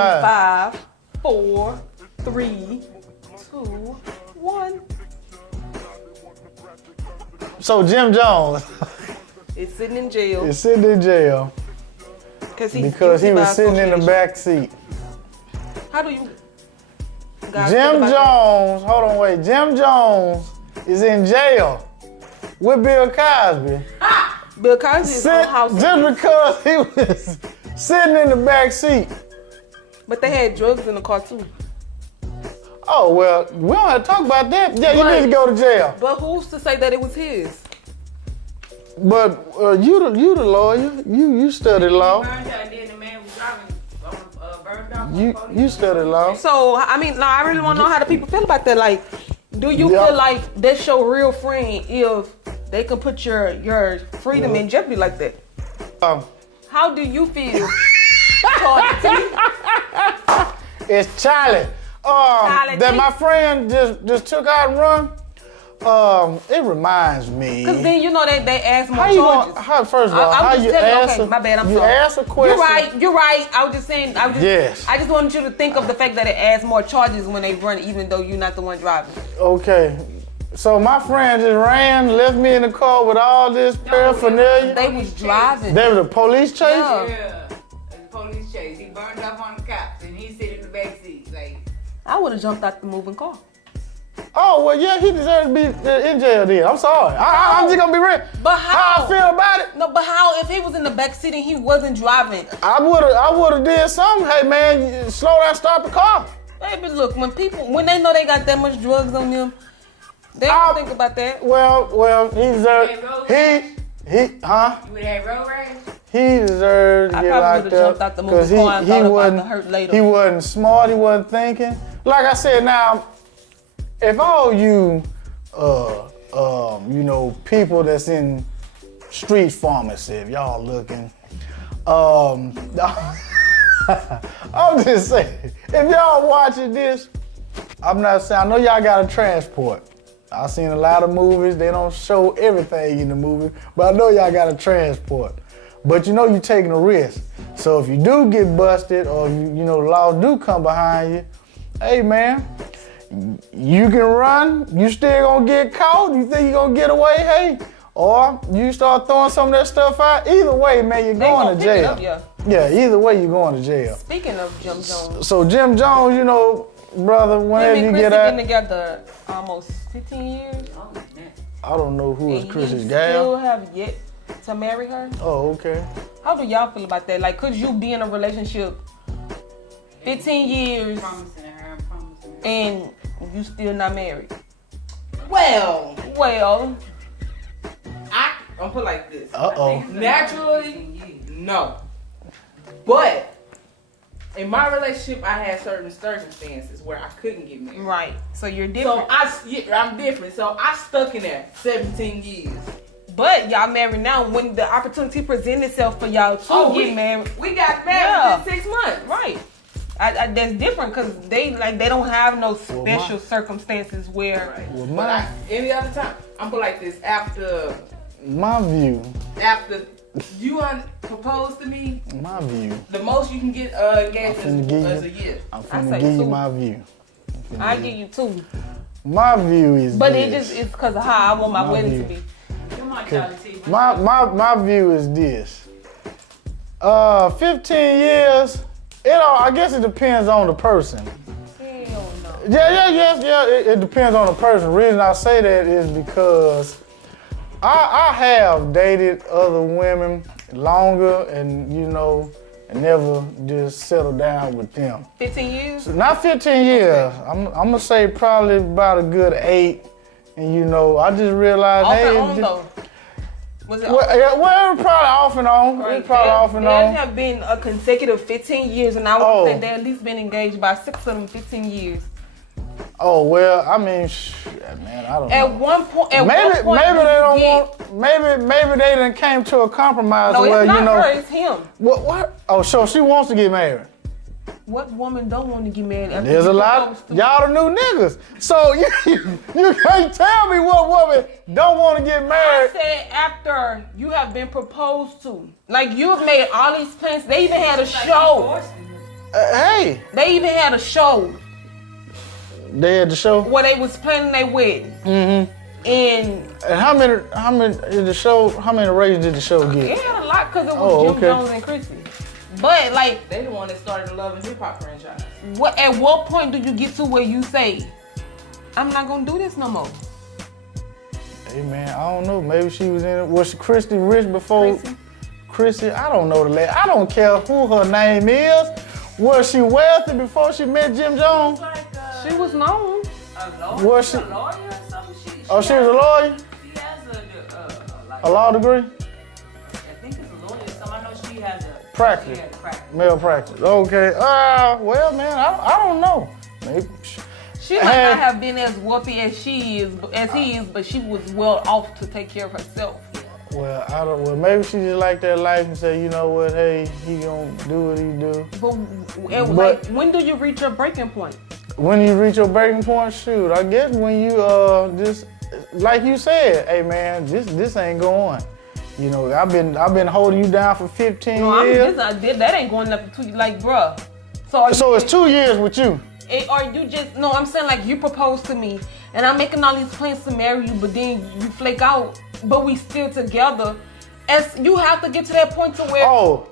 live. 5, 4, 3, 2, 1. So Jim Jones Is sitting in jail. is sitting in jail because he was sitting in the back seat. How do you guys Jim feel about Jones, hold on, wait. Jim Jones is in jail with Bill Cosby. that? Bill Cosby is on house Just arrest. because he was sitting in the back seat. But they had drugs in the car too. Oh, well, we don't have to talk about that. Yeah, you need to go to jail. But who's to say that it was his? But you the lawyer. You study law. You study law. So, I mean, no, I really want to know how the people feel about that. Like, do you feel like that's your real friend if they can put your freedom in jeopardy like that? How do you feel? It's Charlie. That my friend just took out and run. It reminds me. Because then you know they ask more How you charges. first of all, I'm how just you telling you, answer? okay, my bad, I'm you sorry. ask a question. You're right. I was just saying. Yes. I just wanted you to think of the fact that it adds more charges when they run, even though you're not the one driving. Okay. So my friend just ran, left me in the car with all this paraphernalia. They was driving. They was a police chase? Yeah. The police chase. He burned up on the cops and he sit in the back seat. Like, I would have jumped out the moving car. Oh, well, yeah, he deserves to be in jail then. I'm sorry. I'm just going to be real. But how? I feel about it? No, but how if he was in the back seat and he wasn't driving? I would have did something. Hey, man, slow down, stop the car. Baby, look, when they know they got that much drugs on them, they don't think about that. Well, he deserves, you would have road rage? He deserved to I get probably locked would've jumped out up the moving car and thought about the hurt later. He wasn't smart. He wasn't thinking. Like I said, now, if all you, people that's in street pharmacy, if y'all looking, I'm just saying, if y'all watching this, I'm not saying, I know y'all got to transport. I've seen a lot of movies. They don't show everything in the movie, but I know y'all got to transport. But you know you're taking a risk. So if you do get busted or, the law do come behind you, hey, man, you can run. You still going to get caught. You think you're going to get away, hey? Or you start throwing some of that stuff out. Either way, man, you're going to jail. Yeah, either way, you're going to jail. Speaking of Jim Jones. So Jim Jones, brother, whenever you get out. Been together almost 15 years. I don't know who is Chris's gal. gal. Still have yet to marry her. Oh, okay. How do y'all feel about that? Like, could you be in a relationship 15 years and you still not married? Well, I'm put like this. Naturally, no. But in my relationship, I had certain circumstances where I couldn't get married. Right. So you're different. So I'm different. So I stuck in there 17 years. But y'all married now. When the opportunity presented itself for y'all to get married, we got married within 6 months. Right. That's different because they don't have no special circumstances where. Right. But any other time, I'm put like this after. My view. After you proposed to me. My view. The most you can get engaged is a year. I'm finna give you my view. I give you 2. My view is But this. it's because of how I want my wedding to be. My view is this. 15 years, I guess it depends on the person. Hell no. Yeah, it depends on the person. The reason I say that is because I have dated other women longer and, and never just settled down with them. 15 years? Not 15 years. Okay. I'm going to say probably about a good 8. And, I just realized, off and on, though? Was it well, probably off and on. Right. It probably off and on. There have been a consecutive 15 years, and I would say they've at least been engaged by 6 of them 15 years. Oh, well, I mean, man, I don't know. At one point, maybe they don't want. Maybe they done came to a compromise. No, where, it's not her, it's him. What? Oh, so she wants to get married. What woman don't want to get married? After There's a lot. Y'all the new niggas. So you can't tell me what woman don't want to get married. I said after you have been proposed to. Like, you've made all these plans. They even had a show. Hey. They even had a show. They had the show? Where they was planning their wedding. Mm-hmm. And how many did the show, how many ratings did the show get? It had a lot because it was Jim Jones and Chrissy. But like, they the one that started the Love and Hip Hop franchise. At what point do you get to where you say, I'm not gonna do this no more? Hey man, I don't know. Maybe she was was Christy rich before? Chrissy? I don't know the lady. I don't care who her name is. Was she wealthy before she met Jim Jones? She was known. Was she? A lawyer or something? She was a lawyer? She has a law degree? I think it's a lawyer. So I know she has a practice. Male practice. Okay. Well, man, I don't know. Maybe. She might not have been as wealthy as he is, but she was well off to take care of herself. Well, I don't. Well, maybe she just like that life and say, you know what? Hey, he gonna do what he do. But like, when do you reach your breaking point? When you reach your breaking point, shoot, I guess when you just like you said, hey man, this ain't going. You know, I've been holding you down for 15 years. That ain't going up to you, like, bruh. So it's 2 years with you. Or you just, no, I'm saying like you proposed to me and I'm making all these plans to marry you, but then you flake out, but we still together. As you have to get to that point to where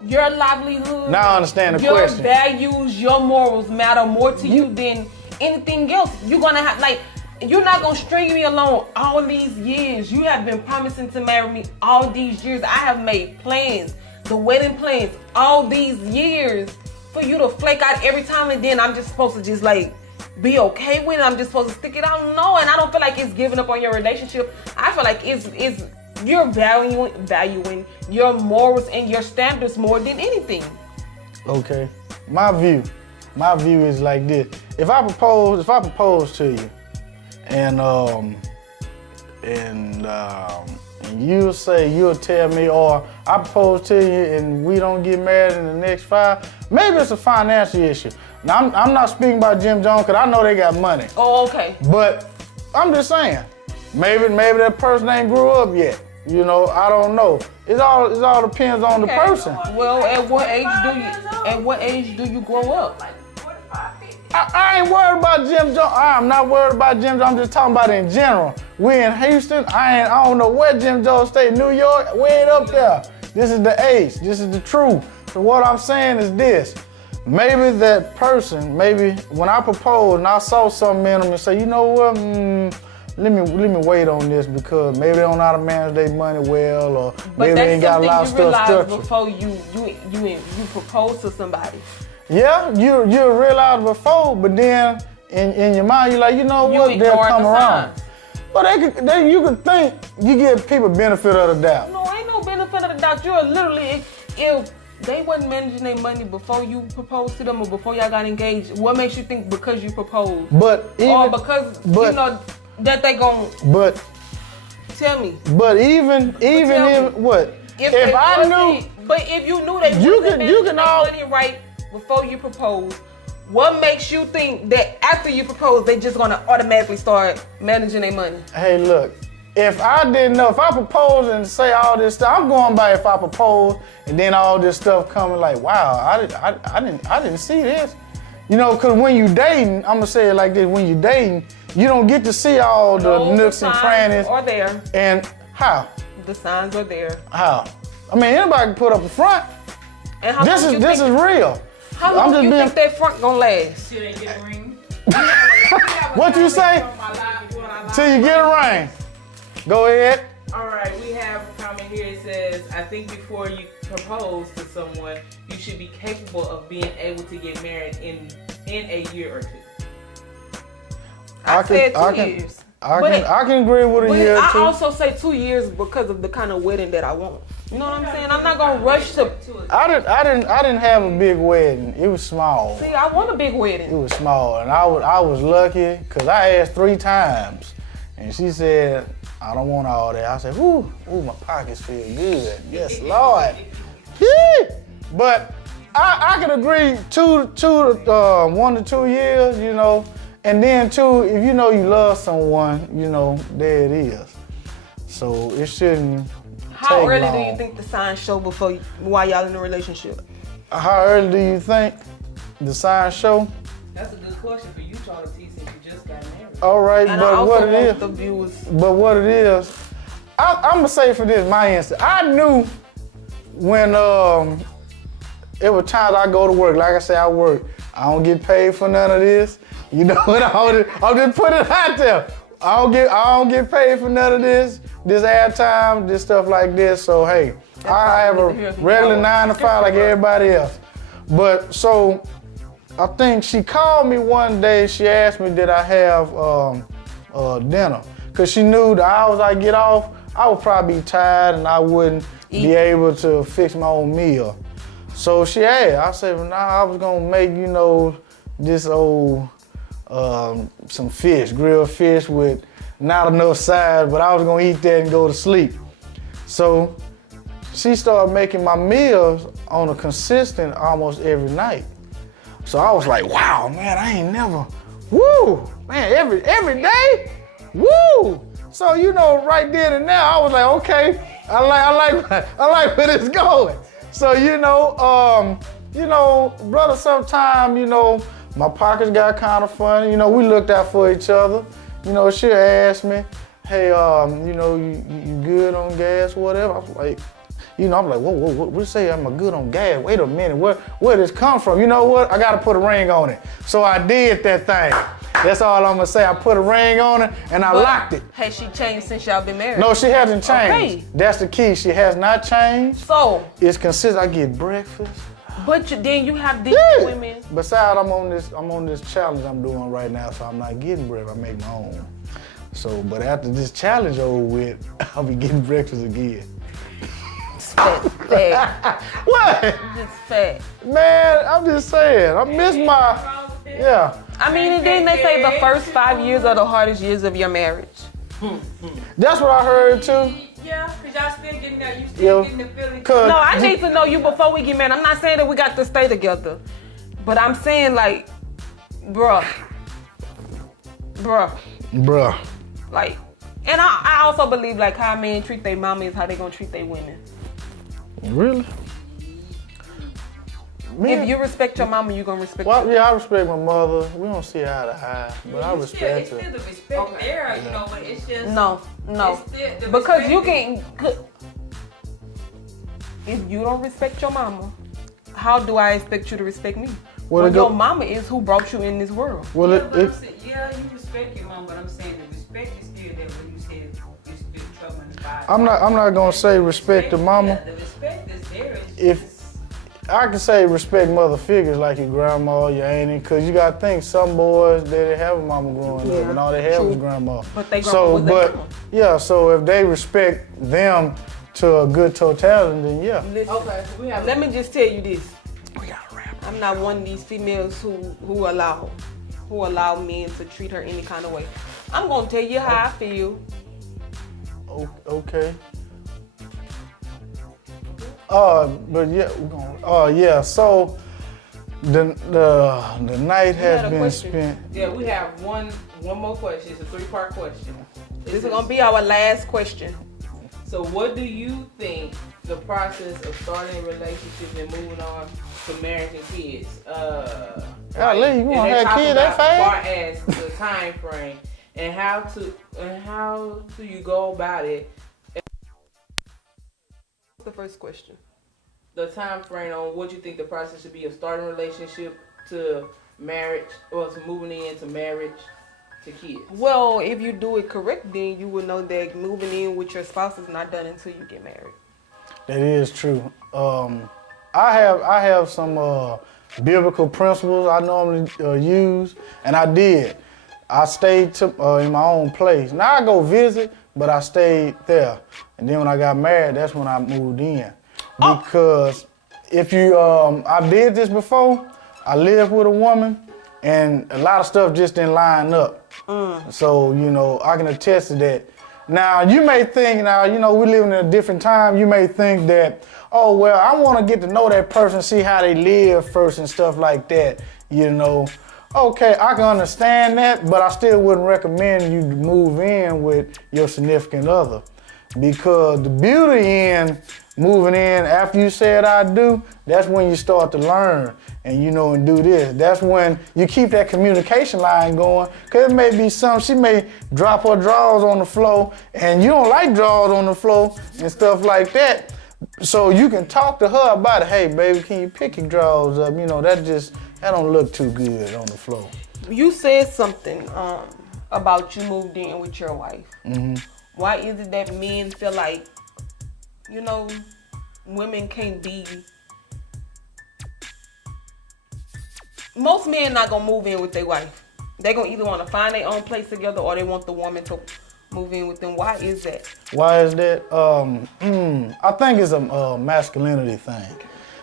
your livelihood, now I understand the question. Your values, your morals matter more to you than anything else. You're gonna have, like, you're not gonna string me along all these years. You have been promising to marry me all these years. I have made plans, the wedding plans, all these years. For you to flake out every time and then I'm just supposed to just like be okay with it. I'm just supposed to stick it out. No, and I don't feel like it's giving up on your relationship. I feel like it's you're valuing your morals and your standards more than anything. Okay. My view is like this. If I propose to you and you'll say, you'll tell me, or I propose to you and we don't get married in the next 5, maybe it's a financial issue. Now, I'm not speaking about Jim Jones because I know they got money. Oh, okay. But I'm just saying, maybe that person ain't grew up yet. You know, I don't know. It all depends on the person. Well, at what age do you grow up? I ain't worried about Jim Jones. I'm not worried about Jim Jones. I'm just talking about in general. We in Houston. I don't know where Jim Jones stay. New York, we ain't up there. This is the age. This is the truth. So what I'm saying is this. Maybe that person, when I proposed and I saw something in them and say, you know what, let me wait on this because maybe they don't know how to manage their money well, or maybe they ain't got a lot of stuff structured. Before you propose to somebody. Yeah, you realize before, but then in your mind you're like, you know what, they'll come around. But you could think you give people benefit of the doubt. No, ain't no benefit of the doubt. You're literally, if they wasn't managing their money before you proposed to them or before y'all got engaged, what makes you think because you proposed? Or because you know that they gon'. But tell me. But even if what? If I knew. But if you knew that you wasn't managing their money right before you propose, what makes you think that after you propose they just gonna automatically start managing their money? Hey, look. If I didn't know, if I propose and say all this stuff, I'm going by if I propose and then all this stuff coming like, wow, I didn't see this. You know, because when you dating, I'm gonna say it like this: when you dating, you don't get to see all the nooks and crannies. Are there? And how? The signs are there. How? I mean, anybody can put up a front. And how this is real. How long do you think that front gonna last? Till they get a ring. What you say? Till you get a ring. Go ahead. All right, we have a comment here. It says, I think before you propose to someone, you should be capable of being able to get married in a year or 2. I said 2 years. I can agree with a year or 2. I also say 2 years because of the kind of wedding that I want. You know what I'm saying? I'm not gonna rush to. I didn't have a big wedding. It was small. See, I want a big wedding. It was small, and I was lucky because I asked 3 times, and she said, I don't want all that. I said, ooh, my pockets feel good. Yes, Lord. But I can agree 1 to 2 years, you know, and then 2, if you know you love someone, you know, there it is. So it shouldn't. How early do you think the signs show while y'all in a relationship? How early do you think? the sign show? That's a good question for you, Charlie T, since you just got married. All right, And but I also what it want is? the viewers. But what it is, I'm gonna say for this, my instance, I knew when it was times I go to work. Like I say, I work. I don't get paid for none of this. You know what? I'll just put it out there. I don't get paid for none of this ad time, this stuff like this. So hey, I have a regular 9 to 5 like everybody else. But so I think she called me one day. She asked me did I have dinner, cause she knew the hours I get off, I would probably be tired and I wouldn't be able to fix my own meal. So she asked. I said, well, nah, I was gonna make this old some fish, grilled fish with not enough sides, but I was gonna eat that and go to sleep. So she started making my meals on a consistent almost every night. So I was like, wow, man, I ain't never, woo, man, every day, woo. So right then and there, I was like, okay, I like where this going. So brother, sometime, my pockets got kind of funny. We looked out for each other. She'll ask me, hey, you good on gas, whatever. I was like, I'm like, whoa, what you say I'm good on gas? Wait a minute, where this come from? You know what? I gotta put a ring on it. So I did that thing. That's all I'm gonna say. I put a ring on it and I locked it. Has she changed since y'all been married? No, she hasn't changed. Okay. That's the key. She has not changed. So it's consistent. I get breakfast. But then you have these women. Besides, I'm on this challenge I'm doing right now, so I'm not getting breakfast. I make my own. So, but after this challenge over with, I'll be getting breakfast again. Fat. What? Just fat. Man, I'm just saying. I miss my. Yeah. I mean, and then they say the first 5 years are the hardest years of your marriage. That's what I heard too. Yeah, because y'all still getting that. You still getting the feeling. No, I need to know you before we get married. I'm not saying that we got to stay together, but I'm saying like, bruh. Like, and I also believe like how men treat their mama is how they gonna treat their women. Really? Man. If you respect your mama, you gonna respect. Well, yeah, I respect my mother. We don't see eye to eye, but I respect her. It's still the respect there, but it's just no. Because you can. If you don't respect your mama, how do I expect you to respect me? Well, your mama is who brought you in this world. Well, you respect your mom, but I'm saying the respect is still there when you said it's still trouble in the body. I'm not gonna say respect the mama. Yeah, the respect is there. If I can say respect mother figures like your grandma, your auntie, because you gotta think some boys they didn't have a mama growing up and all they had was grandma. But they so if they respect them to a good totality, then yeah. Listen, okay, let me just tell you this. We gotta wrap. I'm not one of these females who allow men to treat her any kind of way. I'm gonna tell you how I feel. Okay. But yeah, we're gonna. So the night has been spent. Yeah, we have one more question. It's a 3-part question. This is gonna be our last question. So, what do you think the process of starting a relationship and moving on to marriage and kids? Golly, you gonna have kids that fast? As far as the time frame and how do you go about it? The first question. The time frame on what you think the process should be of starting a relationship to marriage or to moving into marriage to kids. Well, if you do it correct, then you will know that moving in with your spouse is not done until you get married. That is true. I have some biblical principles I normally use, and I did. I stayed in my own place. Now I go visit, but I stayed there. And then when I got married, that's when I moved in. Because if you, I did this before. I lived with a woman, and a lot of stuff just didn't line up. So, I can attest to that. Now, you may think, we living in a different time. You may think that, oh, well, I want to get to know that person, see how they live first and stuff like that, Okay, I can understand that, but I still wouldn't recommend you move in with your significant other. because the beauty in moving in after you said I do, that's when you start to learn and and do this. That's when you keep that communication line going, because it may be she may drop her drawers on the floor and you don't like drawers on the floor and stuff like that. So you can talk to her about it. Hey, baby, can you pick your drawers up? That don't look too good on the floor. You said something about you moved in with your wife. Mm-hmm. Why is it that men feel like, women can't be... Most men not gonna move in with their wife. They gonna either want to find their own place together or they want the woman to move in with them. Why is that? Why is that? I think it's a masculinity thing.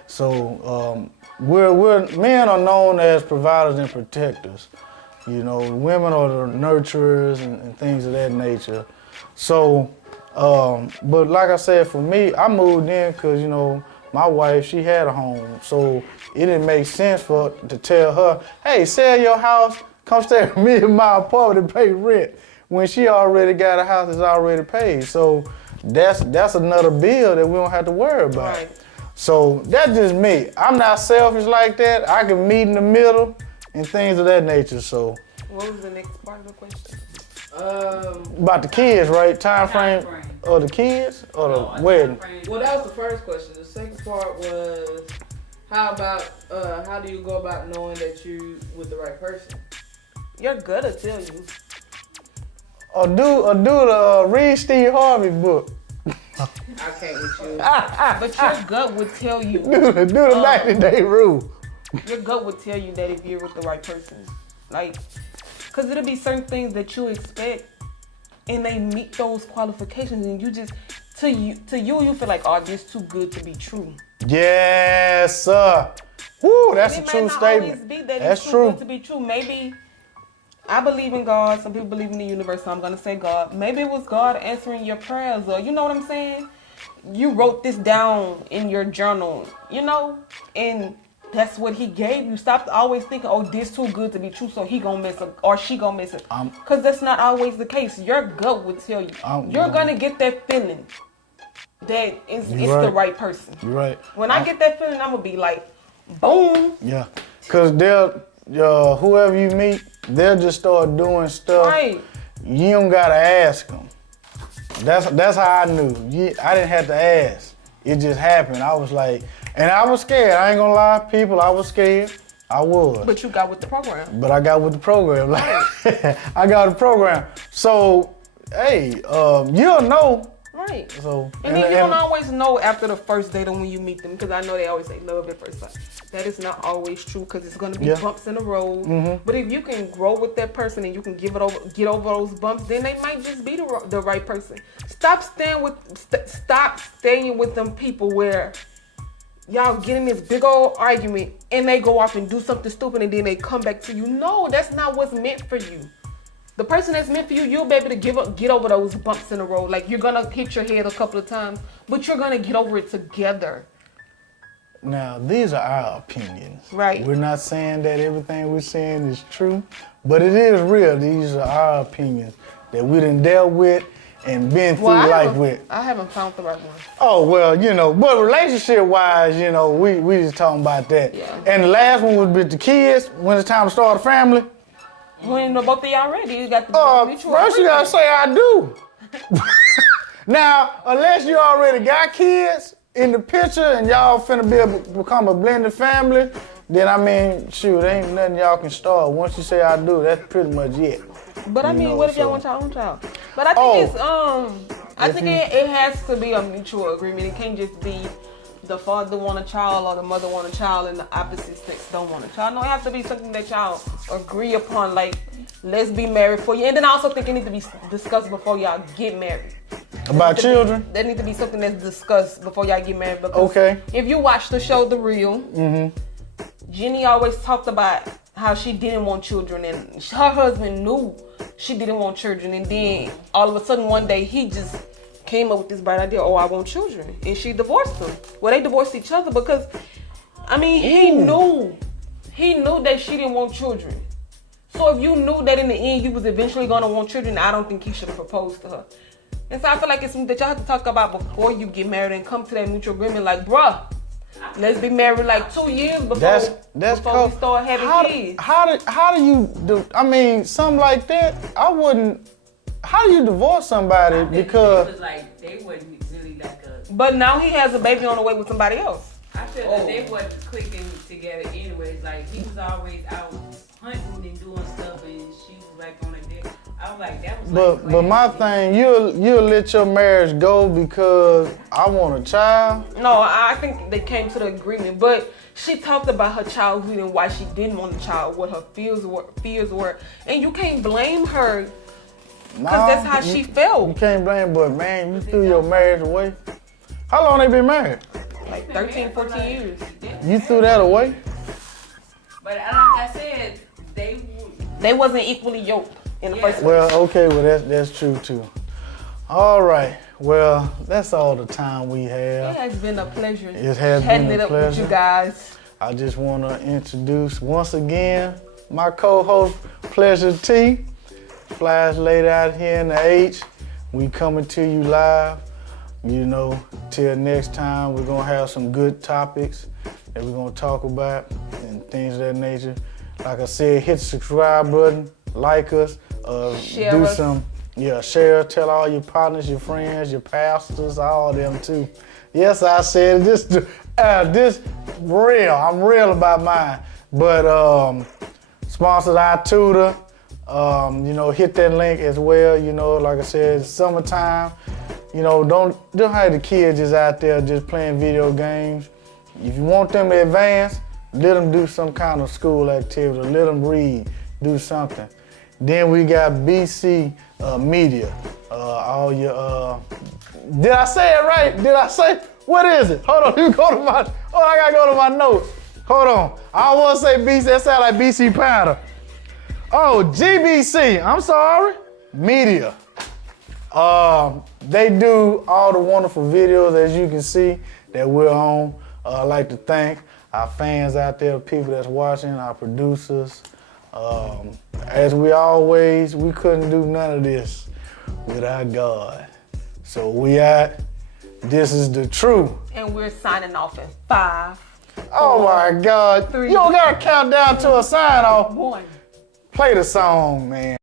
So men are known as providers and protectors. Women are the nurturers and things of that nature. So, but like I said, for me, I moved in because, my wife, she had a home. So it didn't make sense to tell her, hey, sell your house, come stay with me in my apartment and pay rent, when she already got a house that's already paid. So that's another bill that we don't have to worry about. Right. So that's just me. I'm not selfish like that. I can meet in the middle and things of that nature. So what was the next part of the question? About the kids, right? Time frame of the kids or the wedding? Well, that was the first question. The second part was, how do you go about knowing that you with the right person? Your gut will tell you. Or do the read Steve Harvey book. I can't with you. But your gut would tell you. Do the 90-day rule. Your gut would tell you that if you're with the right person. Because it'll be certain things that you expect and they meet those qualifications and you just, to you feel like, oh, this too good to be true. Yes, sir. Woo, that's a true statement. That's true. Good to be true. Maybe I believe in God. Some people believe in the universe, so I'm going to say God. Maybe it was God answering your prayers, or you know what I'm saying? You wrote this down in your journal, and that's what he gave you. Stop always thinking, oh, this too good to be true, so he gonna miss it or she gonna miss it. Because that's not always the case. Your gut would tell you. You're gonna get that feeling that it's the right person. You're right. When I get that feeling, I'm gonna be like, boom. Yeah, because whoever you meet, they'll just start doing stuff. Right. You don't gotta ask them. That's how I knew. I didn't have to ask. It just happened. I was like, and I was scared. I ain't gonna lie, people. I was scared. I was. But you got with the program. But I got with the program. I got the program. So, hey, you'll know. Right. So, and then you don't always know after the first date or when you meet them, because I know they always say love at first sight. That is not always true, because it's going to be bumps in the road. Mm-hmm. But if you can grow with that person and you can get over those bumps, then they might just be the right person. Stop staying with them people where y'all get in this big old argument and they go off and do something stupid and then they come back to you. No, that's not what's meant for you. The person that's meant for you, you'll be able to get over those bumps in the road. Like, you're going to hit your head a couple of times, but you're going to get over it together. Now, these are our opinions. Right. We're not saying that everything we're saying is true, but it is real. These are our opinions that we done dealt with and been through life with. I haven't found the right one. Oh, well, but relationship-wise, we just talking about that. Yeah. And the last one was with the kids, when it's time to start a family. When both of y'all ready, you got the mutual first you gotta say I do. Now, unless you already got kids in the picture and y'all finna become a blended family, then shoot, ain't nothing y'all can start. Once you say I do, that's pretty much it. But what if y'all want y'all own child? But I think it has to be a mutual agreement. It can't just be the father want a child or the mother want a child and the opposite sex don't want a child. No, it has to be something that y'all agree upon, like, let's be married for you. And then I also think it needs to be discussed before y'all get married. About children? There needs to be something that's discussed before y'all get married. Because if you watch the show The Real, Jenny always talked about how she didn't want children, and her husband knew she didn't want children, and then all of a sudden one day he just came up with this bright idea, I want children, and she divorced him. Well, they divorced each other because, he knew that she didn't want children. So if you knew that in the end you was eventually going to want children, I don't think he should have proposed to her. And so I feel like it's something that y'all have to talk about before you get married and come to that mutual agreement. Like, bruh, let's be married like 2 years before, before we start having kids. How do you do? I mean, something like that. I wouldn't. How do you divorce somebody because? It was like they wasn't really like a. But now he has a baby on the way with somebody else. I feel that they wasn't clicking together anyways. Like he was always out hunting and doing stuff, and she was like on a date. I was like, that was. But my thing, you'll let your marriage go because I want a child. No, I think they came to the agreement, but she talked about her childhood and why she didn't want a child, what her fears were, and you can't blame her because that's how she felt. You can't blame, but man, you threw your marriage away. How long they been married? Like 13, 14 years. You threw that away? But like I said, they wasn't equally yoked in the first place. Well, okay, well that's true too. All right, well that's all the time we have. It has been a pleasure. It has chatting been it a up with pleasure. you guys. I just want to introduce once again my co-host Pleasure T. Flash laid out here in the H. We coming to you live. You know, till next time, we're gonna have some good topics that we're gonna talk about and things of that nature. Like I said, hit the subscribe button, like us, Share do us. some, share, tell all your partners, your friends, your pastors, all of them too. Yes, I said this real. I'm real about mine. But sponsored our tutor. Hit that link as well. Like I said, it's summertime. Don't have the kids just out there just playing video games. If you want them to advance, let them do some kind of school activity. Let them read, do something. Then we got BC Media. All your, did I say it right? Did I say, what is it? Hold on, I gotta go to my notes. Hold on. I don't want to say BC, that sound like BC Powder. Oh, GBC, I'm sorry, Media. They do all the wonderful videos, as you can see, that we're on. I'd like to thank our fans out there, the people that's watching, our producers. As we couldn't do none of this without God. So we out. This is the truth. And we're signing off in 5. Oh my God. 3. You don't gotta count down to a sign off. 1. Play the song, man.